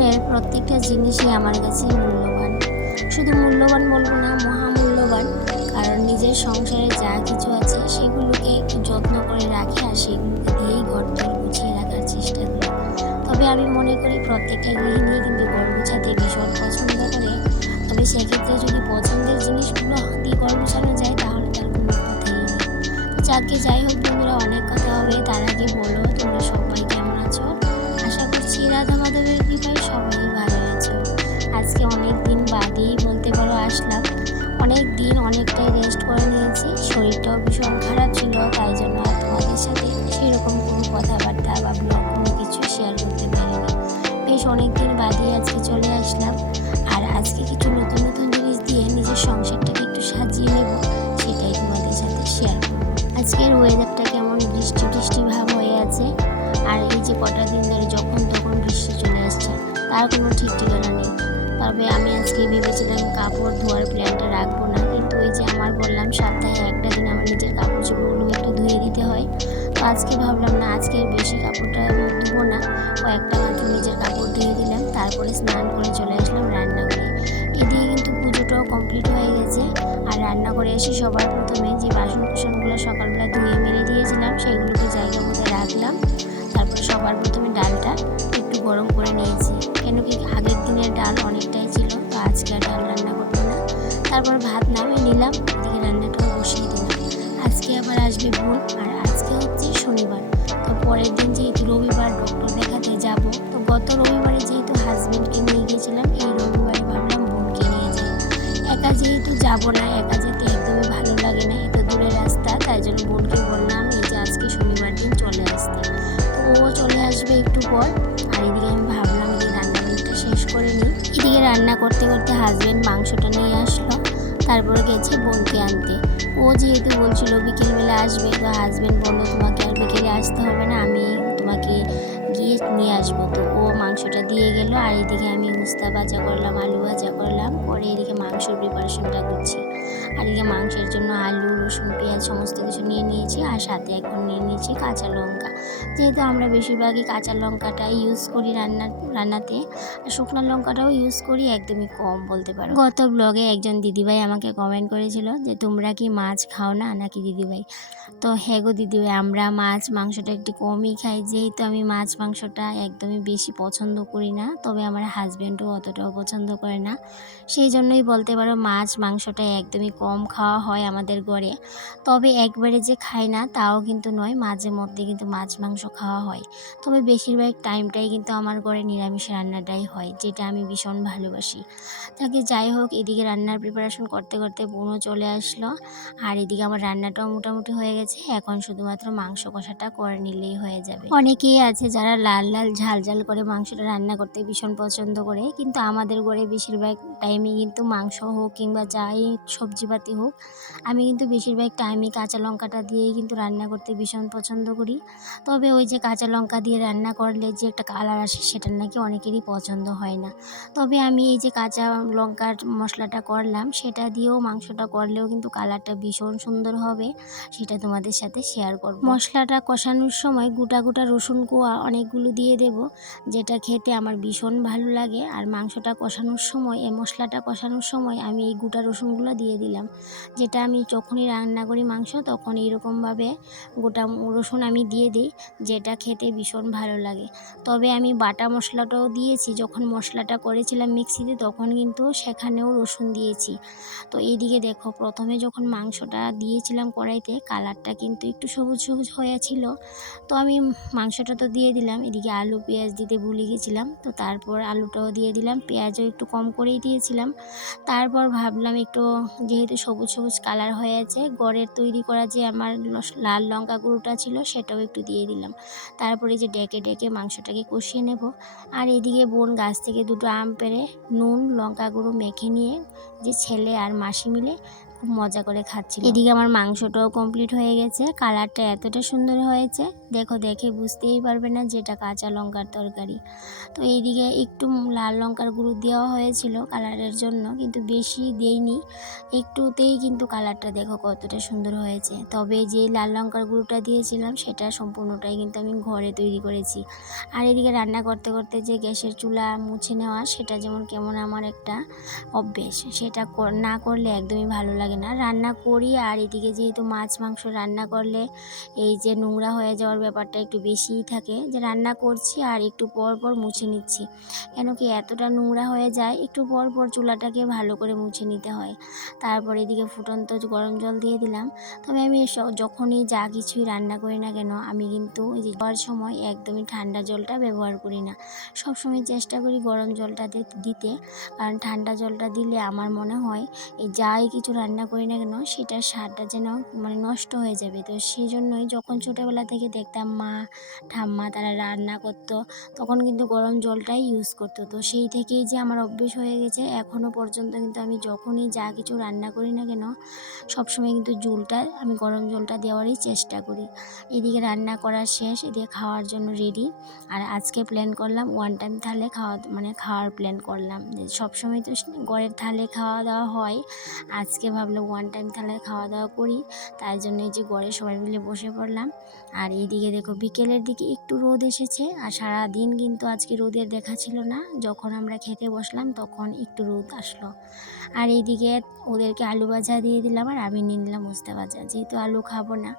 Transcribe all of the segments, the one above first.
সংসারের প্রত্যেকটা জিনিসই আমার কাছে মূল্যবান। শুধু মূল্যবান বলবো না, মহামূল্যবান। কারণ নিজের সংসারে যা কিছু আছে সেগুলোকে একটু যত্ন করে রাখি আর সেগুলোকে দিয়েই ঘরদোর গুছিয়ে রাখার চেষ্টা করি। তবে আমি মনে করি প্রত্যেকটা গৃহিণী কিন্তু ঘর গোছাতে ভীষণ পছন্দ করে। তবে সেক্ষেত্রে যদি পছন্দের জিনিসগুলো দিয়ে ঘর গোছানো যায় তাহলে তার কোনো কথাই নেই। যাকে যাই হোক বন্ধুরা, অনেক কথা হবে, তার আগে বলো তোমরা সবাই কেমন আছো? আশা করছি রাধা মাধবের কৃপায় সবাই ভালো আছো। আজকে অনেক দিন বাদেই বলতে পারো আসলাম। অনেক দিন অনেকটাই রেস্ট করে নিয়েছি, শরীরটাও ভীষণ খারাপ ছিল, তাই জন্য আর তোমাদের সাথে সেরকম কোনো কথাবার্তা বা ব্লগ কোনো কিছু শেয়ার করতে পারিনি। বেশ অনেক দিন বাদেই আজকে চলে আসলাম। আর আজকে কিছু নতুন নতুন জিনিস দিয়ে নিজের সংসারটাকে একটু সাজিয়ে নেব, সেটাই তোমাদের সাথে শেয়ার করব। আজকের ওয়েদারটা কেমন বৃষ্টি বৃষ্টি ভাব হয়ে আছে। আর এই যে কটা দিন ধরে যখন তখন বৃষ্টি চলে আসছে, তার কোনো ঠিক ঠিকানা নেই। তবে আমি আজকে ভেবেছিলাম কাপড় ধোয়ার প্ল্যানটা রাখবো না, কিন্তু ওই যে আমার বললাম সপ্তাহে একটা দিন আমার নিজের কাপড় চোপড়গুলো একটু ধুয়ে দিতে হয়। তো আজকে ভাবলাম না, আজকে বেশি কাপড়টা ধুবো না, কয়েকটা মাত্র নিজের কাপড় ধুয়ে দিলাম, তারপরে স্নান করে চলে আসলাম রান্নাঘরে। এদিকে কিন্তু পুজোটাও কমপ্লিট হয়ে গেছে। আর রান্না করে এসে সবার প্রথমে যে বাসন কুসনগুলো সকালবেলা ধুয়ে মেলে দিয়েছিলাম সেগুলোকে জায়গা মতো রাখলাম। তারপরে সবার প্রথমে ডালটা একটু গরম করে নিয়েছি, কেন কি আগের দিনের ডাল অনেকটাই ছিল, তো আজকে আর ডাল রান্না করবো না। তারপর ভাত নামিয়ে নিলাম, এদিকে রান্নাটাও বসিয়ে দিলাম। আজকে আবার আসবে বোন, আর আজকে হচ্ছে শনিবার। তো পরের দিন যেহেতু রবিবার ডক্টর দেখাতে যাব, তো গত রবিবারে যেহেতু হাজবেন্ডকে নিয়ে গিয়েছিলাম, এই রবিবারে ভাবলাম বোনকে নিয়ে যাই। একা যেহেতু যাব না, একা যেতে একদমই ভালো লাগে না, এত দূরের রাস্তা, তাই জন্য বোনকে বললাম এই যে আজকে শনিবার দিন চলে আসতে। তো ও চলে আসবে একটু পর। আর এদিকে আমি ভাবলাম যে রান্নাবান্নাটা শেষ করে নিই। এদিকে রান্না করতে করতে হাজবেন্ড মাংসটা নিয়ে আসলো, তারপরে গেছে বোনকে আনতে। ও যেহেতু বলছিল বিকেলবেলা আসবে, তো হাজবেন্ড বললো তোমাকে আর বিকেলে আসতে হবে না, আমি তোমাকে গিয়ে নিয়ে আসবো। তো ও মাংসটা দিয়ে গেল, আর এদিকে আমি উস্তা ভাজা করলাম, আলু ভাজা করলাম, পরে এদিকে মাংসর প্রিপারেশনটা করছি। আর এদিকে মাংসের জন্য আলু রসুন পেঁয়াজ সমস্ত কিছু নিয়ে নিয়েছি, আর সাথে এখন নিয়ে নিয়েছি কাঁচা লঙ্কা। যেহেতু আমরা বেশিরভাগই কাঁচা লঙ্কাটাই ইউজ করি রান্নাতে, আর শুকনো লঙ্কাটাও ইউজ করি একদমই কম বলতে পারো। গত ব্লগে একজন দিদিভাই আমাকে কমেন্ট করেছিল যে তোমরা কি মাছ খাও না নাকি দিদিভাই। তো হ্যাঁ গো দিদিভাই, আমরা মাছ মাংসটা একটু কমই খাই, যেহেতু আমি মাছ মাংসটা একদমই বেশি পছন্দ করি না, তবে আমার হাজব্যান্ডও অতটাও পছন্দ করে না। সেই জন্যই বলতে পারো মাছ মাংসটা একদমই কম খাওয়া হয় আমাদের ঘরে। তবে একবারে যে খাই না তাও কিন্তু নয়, মাঝে মধ্যে কিন্তু মাছ মাংস খাওয়া হয়। তবে বেশিরভাগ টাইমটাই কিন্তু আমার ঘরে নিরামিষ রান্নাটাই হয়, যেটা আমি ভীষণ ভালোবাসি। তাকে যাই হোক, এদিকে রান্নার প্রিপারেশন করতে করতে বোনও চলে আসলো। আর এদিকে আমার রান্নাটাও মোটামুটি হয়ে গেছে, এখন শুধুমাত্র মাংস কষাটা করে নিলেই হয়ে যাবে। অনেকেই আছে যারা লাল লাল ঝাল ঝাল করে মাংসটা রান্না করতে ভীষণ পছন্দ করে, কিন্তু আমাদের ঘরে বেশিরভাগ টাইমে কিন্তু মাংস হোক কিংবা যাই সবজিপাতি হোক, আমি কিন্তু বেশিরভাগ টাইমে কাঁচা লঙ্কাটা দিয়েই কিন্তু রান্না করতে ভীষণ পছন্দ করি। তবে ওই যে কাঁচা লঙ্কা দিয়ে রান্না করলে যে একটা কালার আসে, সেটা নাকি অনেকেরই পছন্দ হয় না। তবে আমি এই যে কাঁচা লঙ্কার মশলাটা করলাম, সেটা দিয়েও মাংসটা করলেও কিন্তু কালারটা ভীষণ সুন্দর হবে, সেটা তোমাদের সাথে শেয়ার করব। মশলাটা কষানোর সময় গোটা গোটা রসুন কোয়া অনেকগুলো দিয়ে দেব, যেটা খেতে আমার ভীষণ ভালো লাগে। আর মাংসটা কষানোর সময়, এই মশলাটা কষানোর সময় আমি এই গোটা রসুনগুলো দিয়ে দিলাম, যেটা আমি যখনই রান্না করি মাংস তখন এইরকমভাবে গোটা রসুন আমি দিয়ে দিই, যেটা খেতে ভীষণ ভালো লাগে। তবে আমি বাটা মশলাটাও দিয়েছি, যখন মশলাটা করেছিলাম মিক্সিতে তখন কিন্তু সেখানেও রসুন দিয়েছি। তো এইদিকে দেখো, প্রথমে যখন মাংসটা দিয়েছিলাম কড়াইতে কালারটা কিন্তু একটু সবুজ সবুজ হয়েছিল। তো আমি মাংসটা তো দিয়ে দিলাম, এদিকে আলু পেঁয়াজ দিতে ভুলে গেছিলাম, তো তারপর আলুটাও দিয়ে দিলাম, পেঁয়াজও একটু কম করেই দিয়েছিলাম। তারপর ভাবলাম একটু, যেহেতু সবুজ সবুজ কালার হয়ে আছে, ঘরের তৈরি করা যে আমার লাল লঙ্কা গুঁড়োটা ছিল সেটাও একটু দিয়ে দিলাম। তারপরে যে ডেকে ডেকে মাংসটাকে কষিয়ে নেব। আর এদিকে বোন গাছ থেকে দুটো আম পেড়ে নুন লঙ্কা গুঁড়ো মেখে নিয়ে, যে ছেলে আর মাসি মিলে খুব মজা করে খাচ্ছিল। এদিকে আমার মাংসটাও কমপ্লিট হয়ে গেছে, কালারটা এতটা সুন্দর হয়েছে দেখো, দেখে বুঝতেই পারবে না যেটা কাঁচা লঙ্কার তরকারি। তো এইদিকে একটু লাল লঙ্কার গুঁড়ো দেওয়া হয়েছিল কালারের জন্য, কিন্তু বেশি দেইনি, একটুতেই কিন্তু কালারটা দেখো কতটা সুন্দর হয়েছে। তবে যে লাল লঙ্কার গুঁড়োটা দিয়েছিলাম সেটা সম্পূর্ণটাই কিন্তু আমি ঘরে তৈরি করেছি। আর এদিকে রান্না করতে করতে যে গ্যাসের চুলা মুছে নেওয়া, সেটা যেমন কেমন আমার একটা অভ্যেস, সেটা না করলে একদমই ভালো লাগে না। রান্না করি, আর এদিকে যেহেতু মাছ মাংস রান্না করলে এই যে নোংরা হয়ে যাওয়ার ব্যাপারটা একটু বেশিই থাকে, যে রান্না করছি আর একটু পর পর মুছে নিচ্ছি, কেন কি এতটা নোংরা হয়ে যায়, একটু পর পর চুলাটাকে ভালো করে মুছে নিতে হয়। তারপর এদিকে ফুটন্ত গরম জল দিয়ে দিলাম। তবে আমি যখনই যা কিছুই রান্না করি না কেন, আমি কিন্তু এই যে যাওয়ার সময় একদমই ঠান্ডা জলটা ব্যবহার করি না, সবসময় চেষ্টা করি গরম জলটা দিতে। কারণ ঠান্ডা জলটা দিলে আমার মনে হয় এই যাই কিছু রান্না করি না কেন সেটার স্বাদটা যেন নষ্ট হয়ে যাবে। তো সেই জন্যই যখন ছোটোবেলা থেকে দেখতাম মা ঠাম্মা তারা রান্না করতো, তখন কিন্তু গরম জলটাই ইউজ করতো। তো সেই থেকেই যে আমার অভ্যেস হয়ে গেছে, এখনও পর্যন্ত কিন্তু আমি যখনই যা কিছু রান্না করি না কেন সবসময় কিন্তু আমি গরম জলটা দেওয়ারই চেষ্টা করি। এদিকে রান্না করা শেষ, এদিকে খাওয়ার জন্য রেডি। আর আজকে প্ল্যান করলাম ওয়ান টাইম থালে খাওয়ার প্ল্যান করলাম। সবসময় তো ঘরের থালে খাওয়া দাওয়া হয়, আজকে ভাবলাম ওয়ান টাইম থালে খাওয়া দাওয়া করি। তাই জন্য এই যে ঘরে সবাই মিলে বসে পড়লাম। আর এইদিকে দেখো বিকেলের দিকে একটু রোদ এসেছে, আর সারা দিন কিন্তু আজকে রোদের দেখা ছিল না। যখন আমরা খেতে বসলাম তখন একটু রোদ আসলো। আর এইদিকে ওদেরকে আলু ভাজা দিয়ে দিলাম, আর আমি নিয়ে নিলাম উস্তা ভাজা, যেহেতু আলু খাবো না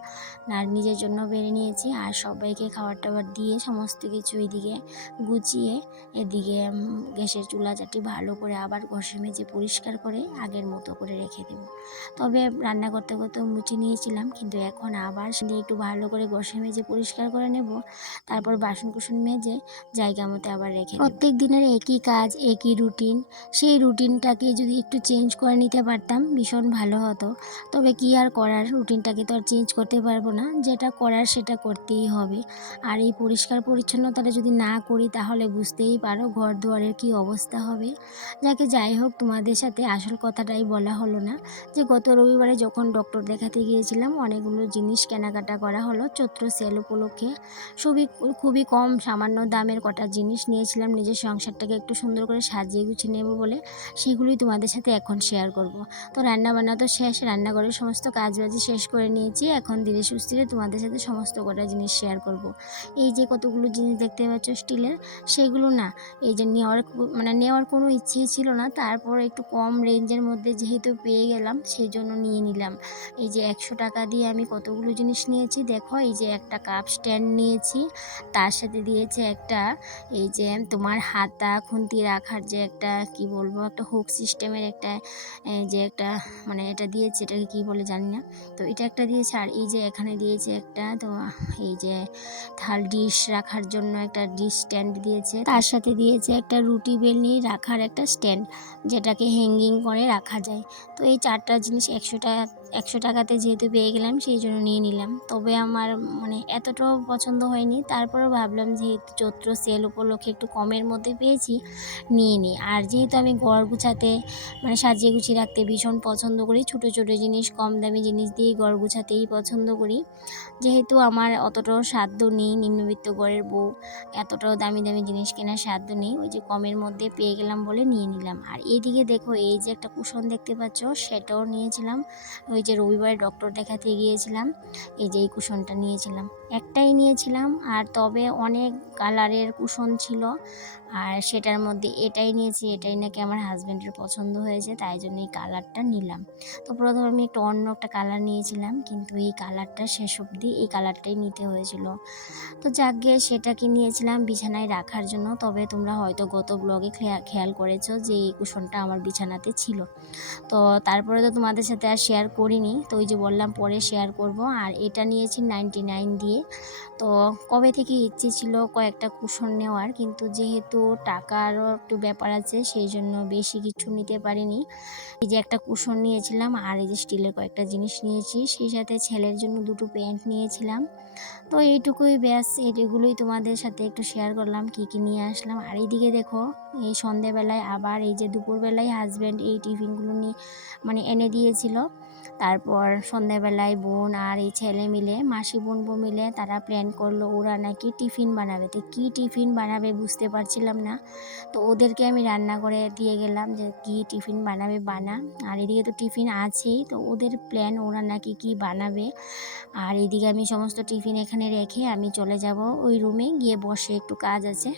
আর নিজের জন্য বেড়ে নিয়েছি। আর সবাইকে খাবার টাবার দিয়ে সমস্ত কিছু এদিকে গুছিয়ে এদিকে গ্যাসের চুলা চাটি ভালো করে আবার ঘষে মেজে পরিষ্কার করে আগের মতো করে রেখে দেবো। তবে রান্না করতে করতে মুছে নিয়েছিলাম, কিন্তু এখন আবার সেটা একটু ভালো করে ঘষে মেজে পরিষ্কার করে নেব। তারপর বাসন কুসন মেজে জায়গা মতো আবার রেখে দেব। প্রত্যেক দিনের একই কাজ, একই রুটিন, সেই রুটিনটাকে যদি একটু চেঞ্জ করে নিতে পারতাম ভীষণ ভালো হতো। তবে কি আর করার, রুটিনটাকে তো আর চেঞ্জ করতে পারবো না, যেটা করার সেটা করতেই হবে। আর এই পরিষ্কার পরিচ্ছন্নতাটা যদি না করি তাহলে বুঝতেই পারো ঘর দুয়ারের কী অবস্থা হবে। যাই হোক, তোমাদের সাথে আসল কথাটাই বলা হলো না, যে গত রবিবারে যখন ডক্টর দেখাতে গিয়েছিলাম অনেকগুলো জিনিস কেনাকাটা করা হলো চৈত্র সেল উপলক্ষে। খুবই কম সামান্য দামের কটা জিনিস নিয়েছিলাম নিজের সংসারটাকে একটু সুন্দর করে সাজিয়ে গুছিয়ে নেব বলে, সেগুলোই তোমাদের সাথে এখন শেয়ার করব। তো রান্নাবান্না তো শেষ, রান্নাঘরের সমস্ত কাজবাজি শেষ করে নিয়েছি, এখন ধীরে সুস্থিরে তোমাদের সাথে সমস্ত কটা জিনিস শেয়ার করব। এই যে কতগুলো জিনিস দেখতে পাচ্ছ স্টিলের, সেগুলো না এই যে নেওয়ার কোনো ইচ্ছেই ছিল না, তারপর একটু কম রেঞ্জের মধ্যে যেহেতু পেয়ে গেলাম সেই জন্য নিয়ে নিলাম। এই যে 100 টাকা দিয়ে আমি কতগুলো জিনিস নিয়েছি দেখো, এই যে একটা কাপ স্ট্যান্ড নিয়েছি, তার সাথে দিয়েছে একটা এই যে তোমার হাতা খুন্তি রাখার যে একটা কি বলবো একটা হুক সিস্টেমের একটা যে একটা এটা দিয়েছে, এটাকে কি বলে জানি না। তো এটা একটা দিয়েছে, আর এই যে এখানে দিয়েছে একটা তো এই যে ডিশ রাখার জন্য একটা ডিশ স্ট্যান্ড দিয়েছে, তার সাথে দিয়েছে একটা রুটি বেলনি রাখার একটা স্ট্যান্ড, যেটাকে হ্যাঙ্গিং করে রাখা যায়। তো এই 4টা জিনিস 100 টাকাতে যেহেতু পেয়ে গেলাম সেই জন্য নিয়ে নিলাম। তবে আমার এতটাও পছন্দ হয়নি, তারপরেও ভাবলাম যেহেতু চৈত্র সেল উপলক্ষে একটু কমের মধ্যে পেয়েছি নিয়ে নিই। আর যেহেতু আমি ঘর গুছাতে সাজিয়ে গুছিয়ে রাখতে ভীষণ পছন্দ করি, ছোটো ছোটো জিনিস কম দামি জিনিস দিয়ে ঘর গুছাতেই পছন্দ করি। যেহেতু আমার অতটাও সাধ্য নেই, নিম্নবিত্ত ঘরের বউ, এতটাও দামি দামি জিনিস কেনার সাধ্য নেই, ওই যে কমের মধ্যে পেয়ে গেলাম বলে নিয়ে নিলাম। আর এইদিকে দেখো এই যে একটা কুশন দেখতে পাচ্ছ, সেটাও নিয়েছিলাম ওই যে রবিবারে ডক্টর দেখাতে গিয়েছিলাম, এই যে এই কুশনটা নিয়েছিলাম, একটাই নিয়েছিলাম। আর তবে অনেক কালারের কুশন ছিল, আর সেটার মধ্যে এটাই নিয়েছি, এটাই নাকি আমার হাজব্যান্ডের পছন্দ হয়েছে, তাই জন্য এই কালারটা নিলাম। তো প্রথমে আমি অন্য একটা কালার নিয়েছিলাম, কিন্তু এই কালারটা শেষ অবধি এই কালারটাই নিতে হয়েছিল। তো যাক গিয়ে সেটাকে নিয়েছিলাম বিছানায় রাখার জন্য। তবে তোমরা হয়তো গত ব্লগে খেয়াল করেছো যে এই কুশনটা আমার বিছানাতে ছিল, তো তারপরে তো তোমাদের সাথে আর শেয়ার করিনি, তো ওই যে বললাম পরে শেয়ার করব। আর এটা নিয়েছি 99 দিয়ে। তো কবে থেকে ইচ্ছে ছিল কয়েকটা কুশন নেওয়ার, কিন্তু যেহেতু টাকারও একটু ব্যাপার আছে সেই জন্য বেশি কিছু নিতে পারিনি। এই যে একটা কুশন নিয়েছিলাম, আর এই যে স্টিলের কয়েকটা জিনিস নিয়েছি, সেই সাথে ছেলের জন্য দুটো প্যান্ট নিয়েছিলাম। তো এইটুকুই ব্যাস, এগুলোই তোমাদের সাথে একটু শেয়ার করলাম কি কি নিয়ে আসলাম। আর এইদিকে দেখো এই সন্ধেবেলায় আবার এই যে দুপুরবেলায় হাজব্যান্ড এই টিফিনগুলো নিয়ে এনে দিয়েছিল। তারপর সন্ধ্যাবেলায় বোন আর এই ছেলে মিলে, মাসি বোন মিলে তারা প্ল্যান করলো ওরা নাকি টিফিন বানাবে। তো কী টিফিন বানাবে বুঝতে পারছিলাম না। তো ওদেরকে আমি রান্না করে দিয়ে গেলাম যে কী টিফিন বানাবে বানা। আর এদিকে তো টিফিন আছেই, তো ওদের প্ল্যান ওরা নাকি কী বানাবে। আর এদিকে আমি সমস্ত টিফিন এখানে রেখে আমি চলে যাব ওই রুমে, গিয়ে বসে একটু কাজ আছে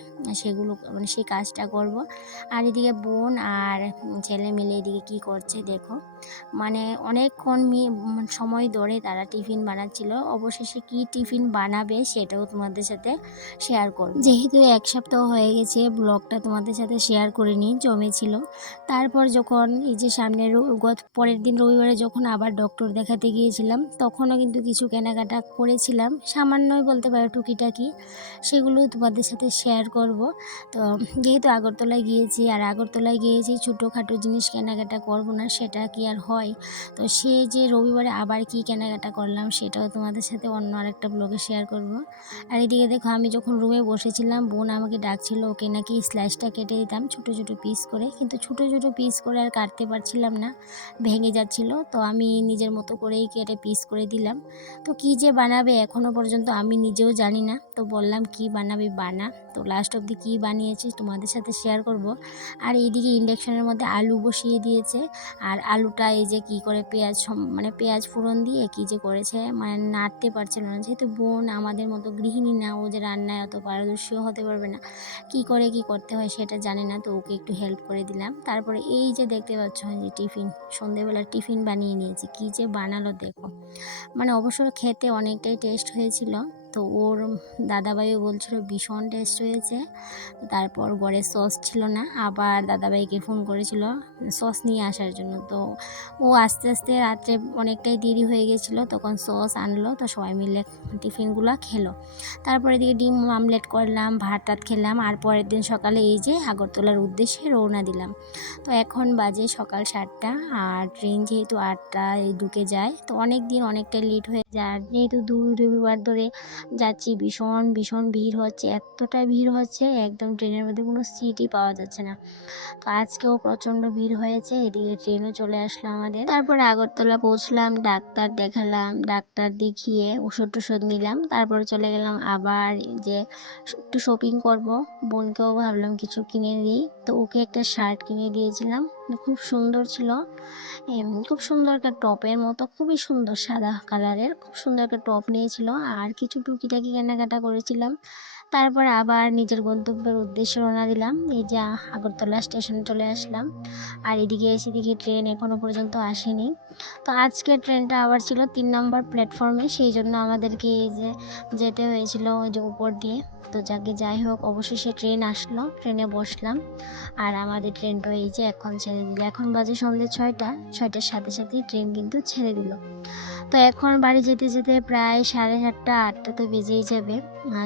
সেগুলো মানে সেই কাজটা করব। আর এদিকে বোন আর ছেলে মিলে এদিকে কী করছে দেখো, মানে অনেকক্ষণ সময় ধরে তারা টিফিন বানাচ্ছিল। অবশেষে কী টিফিন বানাবে সেটাও তোমাদের সাথে শেয়ার করব। যেহেতু এক সপ্তাহ হয়ে গেছে ব্লগটা তোমাদের সাথে শেয়ার করিনি, জমেছিল। তারপর যখন এই যে সামনের পরের দিন রবিবারে যখন আবার ডক্টর দেখাতে গিয়েছিলাম, তখনও কিন্তু কিছু কেনাকাটা করেছিলাম, সামান্যই বলতে পারো টুকিটাকি, সেগুলো তোমাদের সাথে শেয়ার করব। তো যেহেতু আগরতলায় গিয়েছি, আর আগরতলায় গিয়েছি ছোটোখাটো জিনিস কেনাকাটা করব না সেটা কি আর হয়। তো সে যে রবিবারে আবার কি কেনাকাটা করলাম সেটাও তোমাদের সাথে অন্য আরেকটা ব্লগে শেয়ার করব। আর এদিকে দেখো আমি যখন রুমে বসেছিলাম বোন আমাকে ডাকছিল, ওকে নাকি স্লাইসটা কেটে দিতাম ছোটো ছোটো পিস করে, কিন্তু ছোটো ছোটো পিস করে আর কাটতে পারছিলাম না, ভেঙে যাচ্ছিল। তো আমি নিজের মতো করেই কেটে পিস করে দিলাম। তো কী যে বানাবে এখনও পর্যন্ত আমি নিজেও জানি না। তো বললাম কি বানাবে বানা। তো লাস্ট অবধি কী বানিয়েছি তোমাদের সাথে শেয়ার করব। আর এইদিকে ইন্ডাকশনের মধ্যে আলু বসিয়ে দিয়েছে, আর আলুটা এই যে কী করে মানে পেঁয়াজ ফোড়ন দিয়ে কী যে করেছে, মানে নাড়তে পারছিল না। যেহেতু বোন আমাদের মতো গৃহিণী না, ও যে রান্নায় অত পারদর্শীও হতে পারবে না, কি করে কি করতে হয় সেটা জানে না। তো ওকে একটু হেল্প করে দিলাম। তারপরে এই যে দেখতে পাচ্ছ যে টিফিন, সন্ধেবেলার টিফিন বানিয়ে নিয়েছি, কী যে বানালো দেখো, মানে অবশ্য খেতে অনেকটাই টেস্ট হয়েছিল। তো ওর দাদাভাইও বলছিল ভীষণ টেস্ট হয়েছে। তারপর ঘরে সস ছিল না, আবার দাদাভাইকে ফোন করেছিল সস নিয়ে আসার জন্য। তো ও আস্তে আস্তে রাত্রে অনেকটাই দেরি হয়ে গেছিলো, তখন সস আনলো, তো সবাই মিলে টিফিনগুলো খেলো। তারপরে এদিকে ডিম আমলেট করলাম, ভাত টাত খেলাম। আর পরের দিন সকালে এই যে আগরতলার উদ্দেশ্যে রওনা দিলাম। তো এখন বাজে সকাল 7টা, আর ট্রেন যেহেতু 8টায় ঢুকে যায়, তো অনেক দিন অনেকটাই লেট হয়ে যায়। আর যেহেতু 2 রবিবার ধরে যাচ্ছি, ভীষণ ভীষণ ভিড় হচ্ছে, এতটা ভিড় হচ্ছে একদম ট্রেনের মধ্যে কোনো সিটই পাওয়া যাচ্ছে না। তো আজকেও প্রচণ্ড ভিড় হয়েছে, এদিকে ট্রেনও চলে আসলো আমাদের। তারপরে আগরতলা পৌঁছলাম, ডাক্তার দেখালাম, ডাক্তার দেখিয়ে ওষুধ টষুধ নিলাম। তারপরে চলে গেলাম আবার যে একটু শপিং করব, বোনকেও ভাবলাম কিছু কিনে দিই। তো ওকে একটা শার্ট কিনে দিয়েছিলাম, খুব সুন্দর ছিল, খুব সুন্দর একটা টপের মতো, খুবই সুন্দর সাদা কালারের, খুব সুন্দর একটা টপ নিয়েছিল। আর কিছু টুকিটাকি কেনাকাটা করেছিলাম। তারপর আবার নিজের গন্তব্যের উদ্দেশ্যে রওনা দিলাম। এই যে আগরতলা স্টেশনে চলে আসলাম। আর এদিকে এসে দেখি ট্রেন এখনও পর্যন্ত আসেনি। তো আজকের ট্রেনটা আবার ছিল 3 নম্বর প্ল্যাটফর্মে, সেই জন্য আমাদেরকে এই যে যেতে হয়েছিল ওই যে উপর দিয়ে। তো যাই হোক অবশেষে ট্রেন আসলো, ট্রেনে বসলাম। আর আমাদের ট্রেনটা এই যে এখন ছেড়ে দিল। এখন বাজে সন্ধ্যে 6টা, 6টার সাথে সাথেই ট্রেন কিন্তু ছেড়ে দিল। তো এখন বাড়ি যেতে যেতে প্রায় 7:30 8টা তো বেজেই যাবে।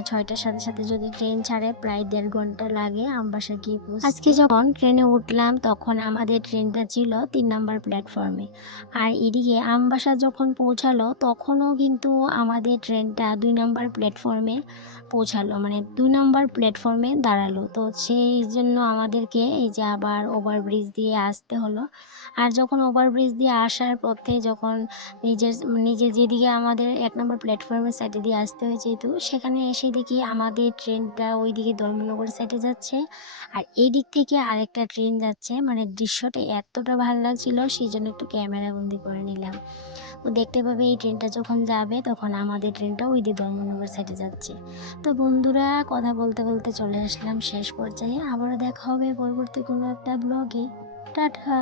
6টার সাথে সাথে যদি ট্রেন ছাড়ে প্রায় 1.5 ঘন্টা লাগে আমবাসা গিয়ে পৌঁছতে। আজকে যখন ট্রেনে উঠলাম তখন আমাদের ট্রেনটা ছিল 3 নম্বর প্ল্যাটফর্মে। আর এদিকে আমবাসা যখন পৌঁছালো তখনও কিন্তু আমাদের ট্রেনটা 2 নম্বর প্ল্যাটফর্মে পৌঁছালো, মানে 2 নম্বর প্ল্যাটফর্মে দাঁড়ালো। তো সেই জন্য আমাদেরকে এই যে আবার ওভারব্রিজ দিয়ে আসতে হলো। আর যখন ওভারব্রিজ দিয়ে আসার পথে যখন নিজের যেদিকে আমাদের 1 নম্বর প্ল্যাটফর্মের সাইডে দিয়ে আসতে হয়েছে, যেহেতু সেখানে এসে দেখি আমাদের ট্রেনটা ওই দিকে ধর্মনগর সাইডে যাচ্ছে, আর এই দিক থেকে আরেকটা ট্রেন যাচ্ছে। মানে দৃশ্যটা এতটা ভালো লাগছিল, সেই জন্য একটু ক্যামেরা বন্দি করে নিলাম। তো দেখতে পাবে এই ট্রেনটা যখন যাবে তখন আমাদের ট্রেনটা ওই দিকে ধর্মনগর সাইডে যাচ্ছে। তো বন্ধুরা কথা বলতে বলতে চলে আসলাম শেষ পর্যায়ে। আবারও দেখা হবে পরবর্তী কোনো একটা ব্লগে। টাটা।